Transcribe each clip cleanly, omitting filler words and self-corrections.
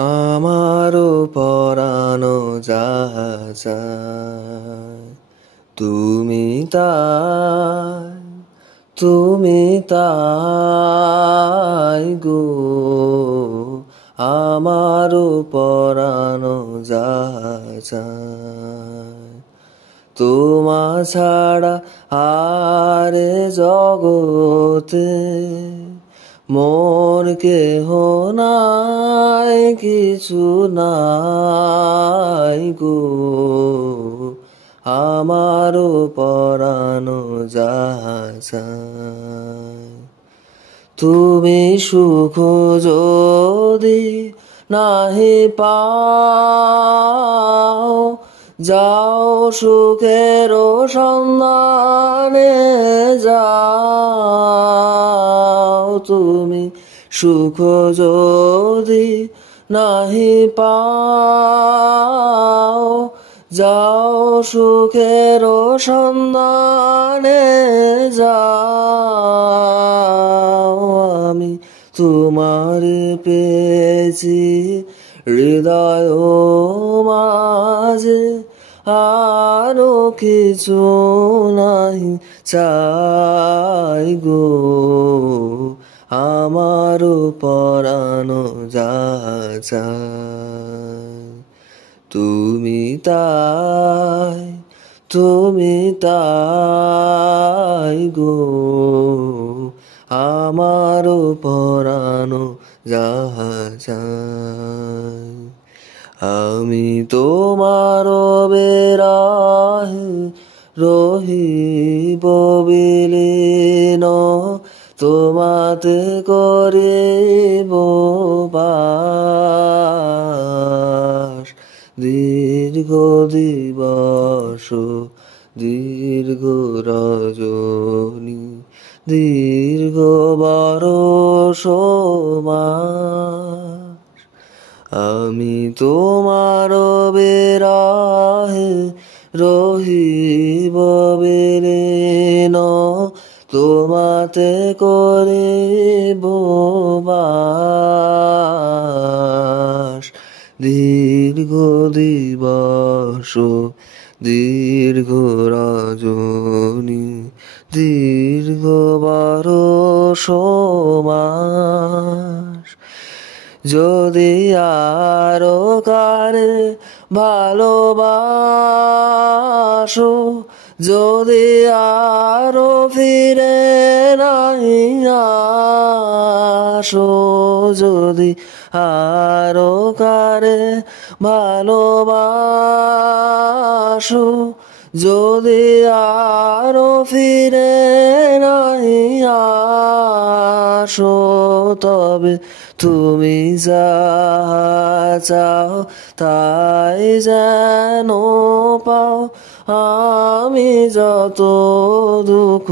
আমারও পরানো যাহা চায় তুমি তাই গো। আমারও পরানো যাহা চায় তোমা ছাড়া আর জগতে মোর কেহ নাই, কিছু নাই গো। আমারও পরানো যাহা চায় তুমি সুখ যদি নাহি পাও, যাও সুখের সন্ধানে যাও। তুমি সুখ যদি নাহি পাও, যাও সুখের সন্ধানে যাও। আমি তোমার পেয়েছি হৃদয় মাঝে, আরো কিছু নাই চাই গো। আমারও পরানো যাহা চায় তুমি তাই গো। আমারও পরানো যাহা চায় আমি তোমার বিরহে রহিব বিলীন, তোমাতে করিব বাস। দীর্ঘ দিবস দীর্ঘ রজনী, দীর্ঘ বরষ মাস। আমি তোমার বিরহে রহিব বিলীন, তোমাতে করিব বাস। দীর্ঘ দিবস দীর্ঘ রজনী, দীর্ঘ বরষ মাস। যদি আরো কারে ভালোবাসো, যদি আরো ফিরে নাহি আসো, যদি আরো কারে ভালোবাসো, যদি আরো ফিরে নাহি আসো, তবে তুমি যাহা চাও তাই যেন পাও। আমি যত দুঃখ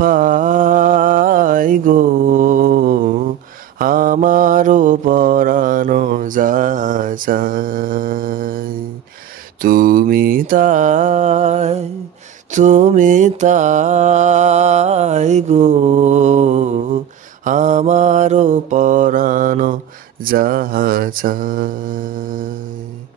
পাই গো, আমারও পরানো যাহা চায় তুমি তাই গো। আমারও পরানো যাহা চায়।